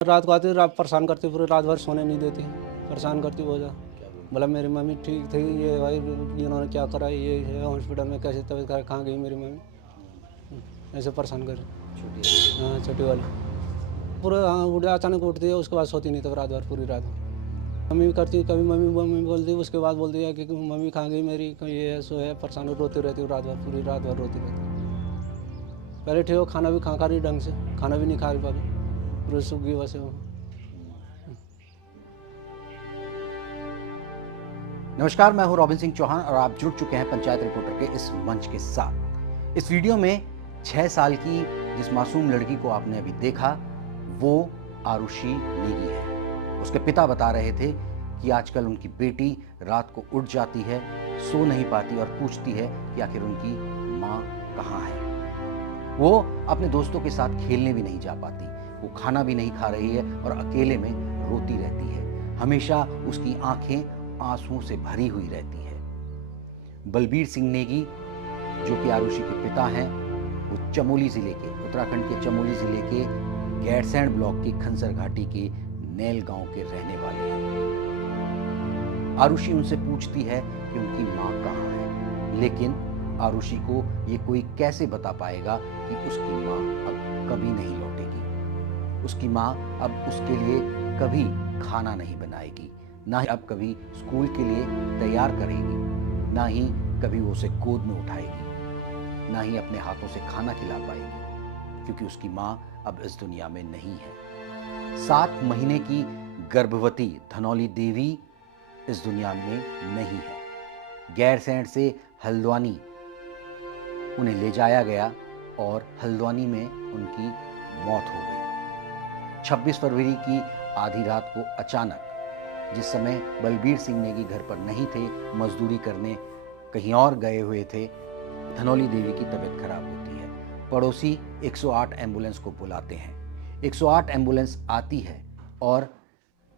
रात को आती रात परेशान करती, पूरी रात भर सोने नहीं देती, परेशान करती बहुत ज़्यादा। बोला मेरी मम्मी ठीक थी, ये भाई इन्होंने क्या करा, ये है हॉस्पिटल में कैसे तबीयत खराब, कहाँ गई मेरी मम्मी, ऐसे परेशान कर। हाँ छोटी वाली पूरा, हाँ उठ अचानक उठती है, उसके बाद सोती नहीं, तब रात भर पूरी रात मम्मी करती, कभी मम्मी मम्मी बोलती, उसके बाद बोलती है कि मम्मी कहाँ गई मेरी, ये है सो है, परेशान रोती रहती हूँ रात भर, पूरी रात भर रोती रहती। पहले ठीक हो, खाना भी खा रही ढंग से, खाना भी नहीं खा रही पाती, पूरी सूख गई वैसे वो। नमस्कार, मैं हूं रॉबिन सिंह चौहान और आप जुड़ चुके हैं पंचायत रिपोर्टर के इस मंच के साथ। इस वीडियो में 6 साल की जिस मासूम लड़की को आपने अभी देखा, वो आरुषि नेगी है। उसके पिता बता रहे थे कि आजकल उनकी बेटी रात को उठ जाती है, सो नहीं पाती और पूछती है कि आखिर उनकी माँ कहाँ है। वो अपने दोस्तों के साथ खेलने भी नहीं जा पाती, वो खाना भी नहीं खा रही है और अकेले में रोती रहती है। हमेशा उसकी आंखें आंसुओं से भरी हुई रहती है। बलबीर सिंह नेगी, जो कि आरुषि के पिता हैं, वो चमोली जिले के, उत्तराखंड के चमोली जिले के गैरसैंण ब्लॉक की खंसर घाटी के नैल गांव के रहने वाले हैं। आरुषि उनसे पूछती है कि उनकी मां कहां है, लेकिन आरुषि को ये कोई कैसे बता पाएगा कि उसकी मां अब कभी नहीं लौटेगी। उसकी मां अब उसके लिए कभी खाना नहीं बनाएगी, ना ही अब कभी स्कूल के लिए तैयार करेगी, ना ही कभी वो उसे गोद में उठाएगी, ना ही अपने हाथों से खाना खिला पाएगी, क्योंकि उसकी मां अब इस दुनिया में नहीं है। 7 महीने की गर्भवती धनौली देवी इस दुनिया में नहीं है। गैरसैंण से हल्द्वानी उन्हें ले जाया गया और हल्द्वानी में उनकी मौत हो गई। 26 फरवरी की आधी रात को अचानक, जिस समय बलबीर सिंह नेगी घर पर नहीं थे, मजदूरी करने कहीं और गए हुए थे, धनौली देवी की तबीयत खराब होती है। पड़ोसी 108 एम्बुलेंस को बुलाते हैं। 108 एम्बुलेंस आती है और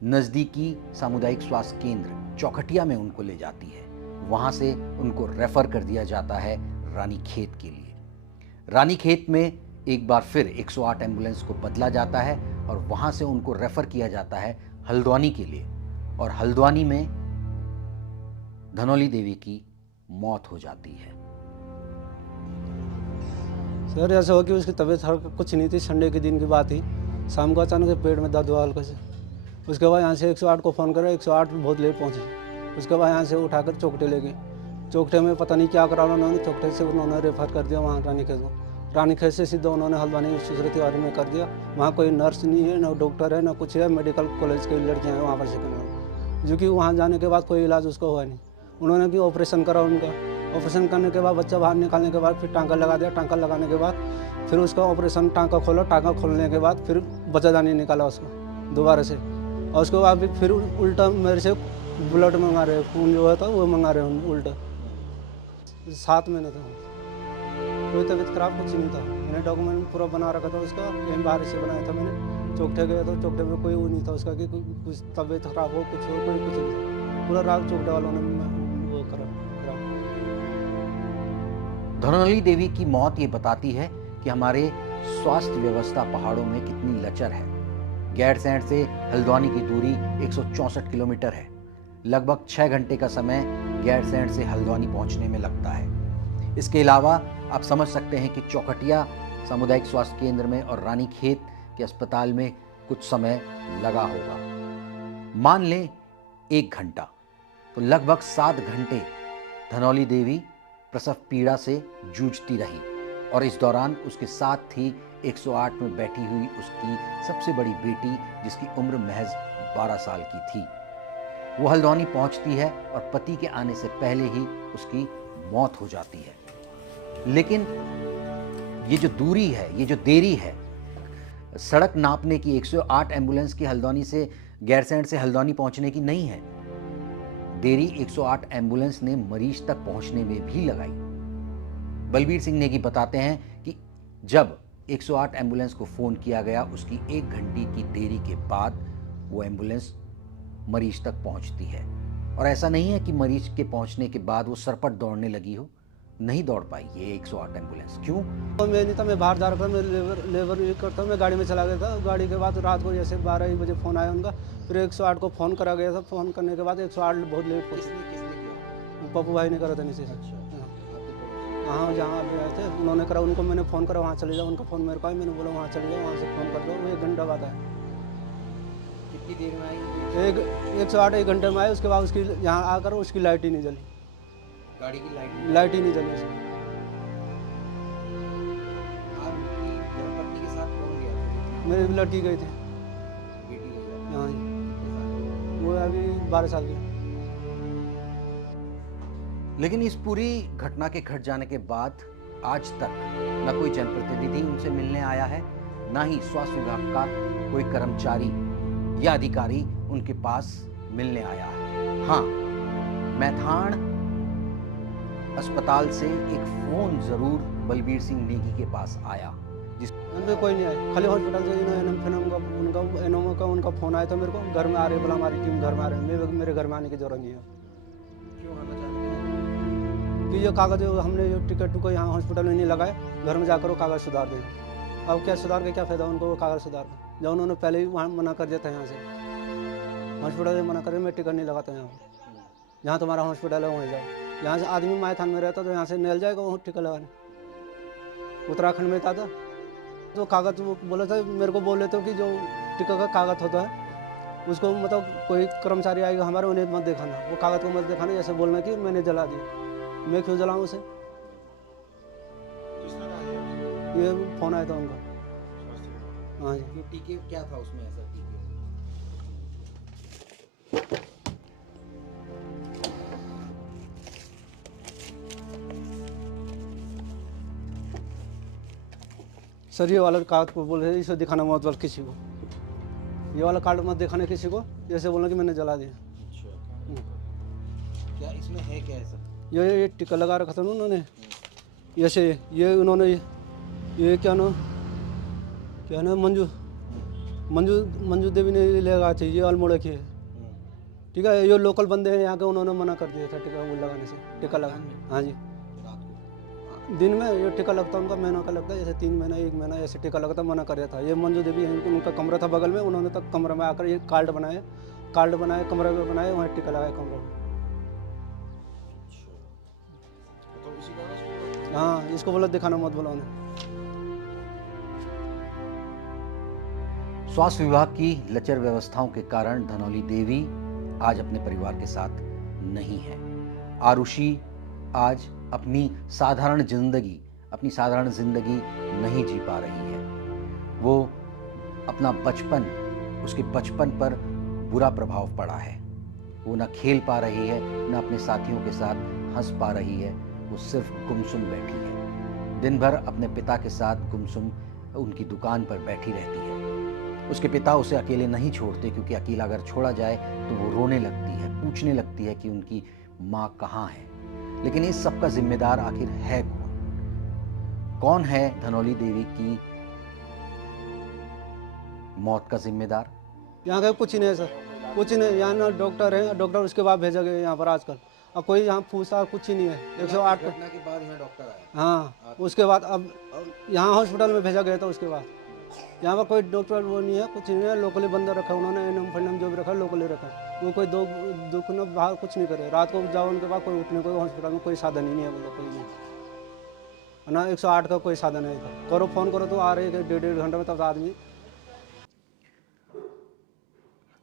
नज़दीकी सामुदायिक स्वास्थ्य केंद्र चौखटिया में उनको ले जाती है। वहाँ से उनको रेफर कर दिया जाता है रानीखेत के लिए। रानीखेत में एक बार फिर 108 एम्बुलेंस को बदला जाता है और वहाँ से उनको रेफर किया जाता है हल्द्वानी के लिए, और हल्द्वानी में धनौली देवी की मौत हो जाती है। सर ऐसा हो कि उसकी तबीयत कुछ नहीं थी, संडे के दिन की बात थी, शाम को अचानक पेट में दर्द हुआ हल्का से। उसके बाद यहाँ से 108 को फ़ोन करा, 108 बहुत लेट पहुँची। उसके बाद यहाँ से उठाकर चौकटे ले गए। चौकटे में पता नहीं क्या करा उन्होंने, चौकटे से उन्होंने रेफर कर दिया वहाँ रानीखेत को। रानीखेत से सीधा उन्होंने हल्द्वानी सुसरती में कर दिया। वहाँ कोई नर्स नहीं है, ना डॉक्टर है, ना कुछ है, मेडिकल कॉलेज की लड़कियाँ हैं वहाँ पर सेकेंड, जो कि वहाँ जाने के बाद कोई इलाज उसका हुआ नहीं। उन्होंने भी ऑपरेशन करा उनका। ऑपरेशन करने के बाद बच्चा बाहर निकालने के बाद फिर टाँका लगा दिया। टाँका लगाने के बाद फिर उसका ऑपरेशन, टाँका खोला, टाँका खोलने के बाद फिर बच्चादानी निकाला उसको दोबारा से, और उसके बाद फिर उल्टा मेरे से ब्लड मंगा रहे, खून जो है था वो मंगा रहे हैं उल्टा। 7 महीने था, कोई तबीयत खराब कुछ नहीं था। मैंने डॉक्यूमेंट पूरा बना रखा था उसका, यहीं बाहर से बनाया था मैंने। चौकटे गया तो चौकटे में कोई वो नहीं था उसका कि कुछ तबीयत खराब हो, कुछ हो, कोई कुछ नहीं था। पूरा रात चौकटे वालों ने वो करा खराब। धनौली देवी की मौत ये बताती है कि हमारे स्वास्थ्य व्यवस्था पहाड़ों में कितनी लचर है। गैरसैंण से हल्द्वानी की दूरी 164 किलोमीटर है। लगभग 6 घंटे का समय गैरसैंण से हल्द्वानी पहुंचने में लगता है। इसके अलावा आप समझ सकते हैं कि चौखटिया सामुदायिक स्वास्थ्य केंद्र में और रानीखेत के अस्पताल में कुछ समय लगा होगा। मान लें 1 घंटा, तो लगभग 7 घंटे धनौली देवी प्रसव पीड़ा से जूझती रही, और इस दौरान उसके साथ थी 108 में बैठी हुई उसकी सबसे बड़ी बेटी, जिसकी उम्र महज 12 साल की थी। वो हल्द्वानी पहुंचती है और पति के आने से पहले ही उसकी मौत हो जाती है। लेकिन ये जो दूरी है, ये जो देरी है, सड़क नापने की 108 एम्बुलेंस की हल्द्वानी से, गैरसैंण से हल्द्वानी पहुंचने की नहीं है। देरी 108 एम्बुलेंस ने मरीज तक पहुंचने में भी लगाई। बलबीर सिंह नेगी बताते हैं कि जब 108 एम्बुलेंस को फोन किया गया, उसकी 1 घंटे की देरी के बाद वो एम्बुलेंस मरीज तक पहुंचती है। और ऐसा नहीं है कि मरीज के पहुंचने के बाद वो सरपट दौड़ने लगी हो, नहीं दौड़ पाई ये 108 एम्बुलेंस। क्यों? तो मैं नहीं था, मैं बाहर जा रहा था, मैं लेबर भी करता हूँ, मैं गाड़ी में चला गया था। गाड़ी के बाद रात को जैसे 12 बजे फ़ोन आया उनका, फिर 108 को फ़ोन करा गया था। फ़ोन करने के बाद 108 बहुत लेट पहुँची। किसने किया? पप्पू भाई ने करा था नीचे से। हाँ, जहाँ अभी आए थे उन्होंने करा, उनको मैंने फ़ोन करा वहाँ चले जाओ। उनका फ़ोन मेरे को आया, मैंने बोला वहाँ चले जाओ, वहाँ से फ़ोन कर दो। वो 1 घंटा बाद आया। कितनी देर में आई? 108 1 घंटे में आए। उसके बाद उसकी यहाँ आकर उसकी लाइट ही नहीं जली, गाड़ी की लाइट ही नहीं जली उसकी। आपकी धर्मपत्नी के साथ कौन गया था? मेरी लड़की गई थी। बेटी गई। हाँ जी, वो अभी 12 साल की। लेकिन इस पूरी घटना के घट जाने के बाद आज तक न कोई जनप्रतिनिधि उनसे मिलने आया है, ना ही स्वास्थ्य विभाग का कोई कर्मचारी या अधिकारी उनके पास मिलने आया है। हाँ, मैथान अस्पताल से एक फोन जरूर बलबीर सिंह नेगी के पास आया, जिस उनमें कोई नहीं आया। खाली हॉस्पिटल से एनएम का उनका फ़ोन आया था मेरे को, घर में आ रहे, बोला हमारी टीम घर में आ रहे हैं। मेरे घर में आने की जरूरत नहीं है। क्यों आना चाहते हैं? कि ये कागज़ हमने जो टिकट को यहाँ हॉस्पिटल में नहीं लगाए, घर में जाकर वो कागज़ सुधार दें। अब क्या सुधार के क्या फ़ायदा उनको, वो कागज़ सुधार के जब उन्होंने पहले ही वहाँ मना कर दिया था। यहाँ से हॉस्पिटल से मना कर, मैं टिकट नहीं लगाता यहाँ पर, जहाँ तुम्हारा हॉस्पिटल है वहीं जाओ। यहाँ से आदमी मायथान में रहता तो यहाँ से निकल जाएगा वो टिकट लगाने। उत्तराखंड में था तो कागज़ वो बोला था, मेरे को बोल लेते हो कि जो टिकट का कागज़ होता है उसको मतलब कोई कर्मचारी आएगा हमारे, उन्हें मत दिखाना, वो कागज़ को मत दिखाना, ऐसे बोलना कि मैंने जला दिया। मैं क्यों जलाऊँ उसे? ये फ़ोन आया था उनका। हाँ जी। टीके क्या था उसमें ऐसा? टीके सर ये वाला कागज को बोल रहे इसे दिखाना मत बोल किसी को, ये वाला कार्ड मत दिखाना किसी को, जैसे बोलना कि मैंने जला दिया। क्या इसमें है क्या ऐसा? ये टिका लगा रखा था ना उन्होंने, जैसे ये उन्होंने ये क्या ना मंजू देवी ने लगाए थे, ये अल्मोड़ा की है। ठीक है, ये लोकल बंदे हैं यहाँ के, उन्होंने मना कर दिया था टिका वो लगाने से, टिका लगाने। हाँ जी, दिन में ये टिका लगता उनका महीनों का लगता है, जैसे 3 महीना 1 महीना ऐसे टिका लगता, मना कर दिया था। ये मंजू देवी है, उनका कमरा था बगल में, उन्होंने तक कमरे में आकर ये कार्ड बनाए कमरे में बनाए, वहाँ टिका लगाया कमरे में। हाँ, इसको बोला दिखाना मत बोला उन्हें। स्वास्थ्य विभाग की लचर व्यवस्थाओं के कारण धनौली देवी आज अपने परिवार के साथ नहीं है। आरुषि आज अपनी साधारण जिंदगी नहीं जी पा रही है। वो अपना बचपन, उसके बचपन पर बुरा प्रभाव पड़ा है। वो न खेल पा रही है, न अपने साथियों के साथ हंस पा रही है। वो सिर्फ गुमसुम बैठी है, दिन भर अपने पिता के साथ गुमसुम उनकी दुकान पर बैठी रहती है। उसके पिता उसे अकेले नहीं छोड़ते, क्योंकि अकेला अगर छोड़ा जाए तो वो रोने लगती है, पूछने लगती है कि उनकी माँ कहाँ है। लेकिन इस सब का जिम्मेदार आखिर है कौन है धनौली देवी की मौत का जिम्मेदार? यहाँ का कुछ नहीं है सर, कुछ नहीं। यहाँ ना डॉक्टर है, डॉक्टर उसके बाद भेजा गया यहाँ पर आजकल। अब कोई यहाँ पूछता कुछ ही नहीं है। 108 घटना के बाद यहाँ डॉक्टर आया। हाँ, उसके बाद अब यहाँ हॉस्पिटल में भेजा गया था। उसके बाद यहाँ पर कोई डॉक्टर वो नहीं है, कुछ नहीं है। लोकली बंदा रखा उन्होंने, एनएम फंडम जो भी रखा लोकली रखा। वो कोई दुख न बाहर कुछ नहीं करे। रात को जाओ उनके पास, कोई उठने को हॉस्पिटल में कोई साधन ही नहीं है। वो लोग कोई नहीं ना, 108 का कोई साधन नहीं था। करो फ़ोन करो तो आ रही है 1.5 घंटे में, तब आदमी।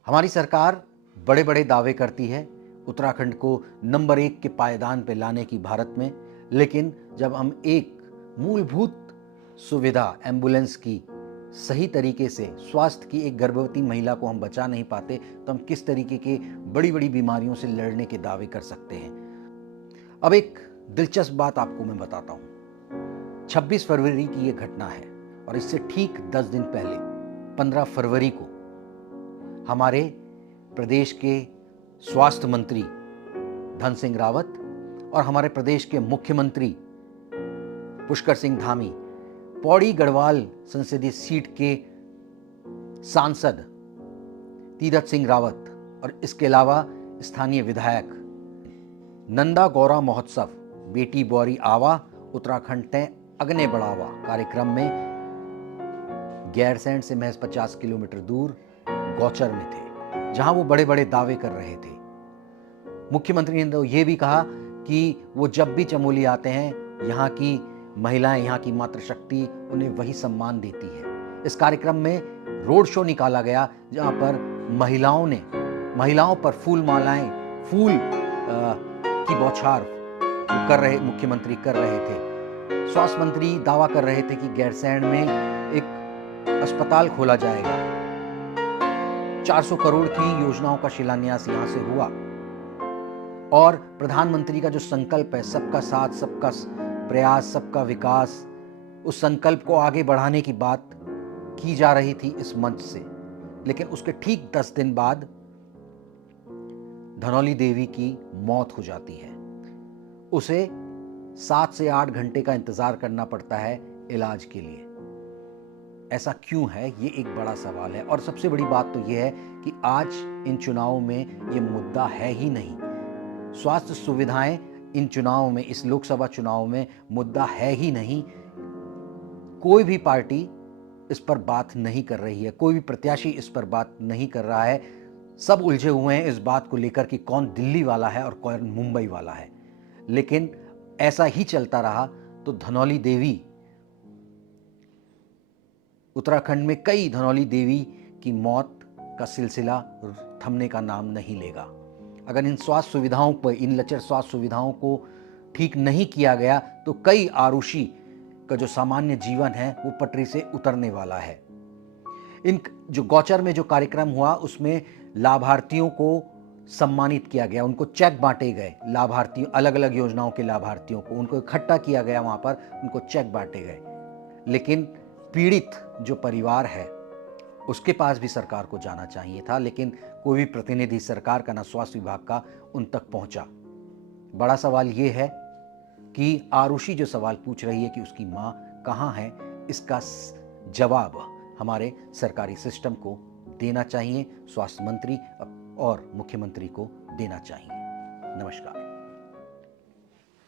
हमारी सरकार बड़े बड़े दावे करती है उत्तराखंड को नंबर 1 के पायदान पे लाने की भारत में, लेकिन जब हम एक मूलभूत सुविधा एम्बुलेंस की सही तरीके से, स्वास्थ्य की एक गर्भवती महिला को हम बचा नहीं पाते, तो हम किस तरीके के बड़ी बड़ी बीमारियों से लड़ने के दावे कर सकते हैं। अब एक दिलचस्प बात आपको मैं बताता हूं। 26 फरवरी की ये घटना है और इससे ठीक 10 दिन पहले 15 फरवरी को हमारे प्रदेश के स्वास्थ्य मंत्री धन सिंह रावत और हमारे प्रदेश के मुख्यमंत्री पुष्कर सिंह धामी, पौड़ी गढ़वाल संसदीय सीट के सांसद तीरथ सिंह रावत और इसके अलावा स्थानीय विधायक नंदा गौरा महोत्सव बेटी बौरी आवा उत्तराखंड तय अग्ने बढ़ावा कार्यक्रम में गैरसैंण से महज 50 किलोमीटर दूर गौचर में थे, जहां वो बड़े बड़े दावे कर रहे थे। मुख्यमंत्री ने तो ये भी कहा कि वो जब भी चमोली आते हैं, यहाँ की महिलाएं, यहाँ की मातृशक्ति उन्हें वही सम्मान देती है। इस कार्यक्रम में रोड शो निकाला गया, जहाँ पर महिलाओं पर फूल मालाएं, फूल की बौछार मुख्यमंत्री कर रहे थे। स्वास्थ्य मंत्री दावा कर रहे थे कि गैरसैंण में एक अस्पताल खोला जाएगा। 400 करोड़ की योजनाओं का शिलान्यास यहां से हुआ और प्रधानमंत्री का जो संकल्प है, सबका साथ, सबका प्रयास, सबका विकास, उस संकल्प को आगे बढ़ाने की बात की जा रही थी इस मंच से। लेकिन उसके ठीक 10 दिन बाद धनौली देवी की मौत हो जाती है। उसे 7 से 8 घंटे का इंतजार करना पड़ता है इलाज के लिए। ऐसा क्यों है, ये एक बड़ा सवाल है। और सबसे बड़ी बात तो यह है कि आज इन चुनावों में ये मुद्दा है ही नहीं। स्वास्थ्य सुविधाएं इन चुनावों में, इस लोकसभा चुनाव में मुद्दा है ही नहीं। कोई भी पार्टी इस पर बात नहीं कर रही है, कोई भी प्रत्याशी इस पर बात नहीं कर रहा है। सब उलझे हुए हैं इस बात को लेकर कि कौन दिल्ली वाला है और कौन मुंबई वाला है। लेकिन ऐसा ही चलता रहा तो धनौली देवी, उत्तराखंड में कई धनौली देवी की मौत का सिलसिला थमने का नाम नहीं लेगा। अगर इन स्वास्थ्य सुविधाओं पर, इन लचर स्वास्थ्य सुविधाओं को ठीक नहीं किया गया तो कई आरुषि का जो सामान्य जीवन है वो पटरी से उतरने वाला है। इन जो गौचर में जो कार्यक्रम हुआ उसमें लाभार्थियों को सम्मानित किया गया, उनको चेक बांटे गए, लाभार्थियों, अलग अलग योजनाओं के लाभार्थियों को उनको इकट्ठा किया गया, वहां पर उनको चेक बांटे गए। लेकिन पीड़ित जो परिवार है उसके पास भी सरकार को जाना चाहिए था, लेकिन कोई भी प्रतिनिधि सरकार का, ना स्वास्थ्य विभाग का उन तक पहुंचा। बड़ा सवाल ये है कि आरुषि जो सवाल पूछ रही है कि उसकी मां कहां है, इसका जवाब हमारे सरकारी सिस्टम को देना चाहिए, स्वास्थ्य मंत्री और मुख्यमंत्री को देना चाहिए। नमस्कार।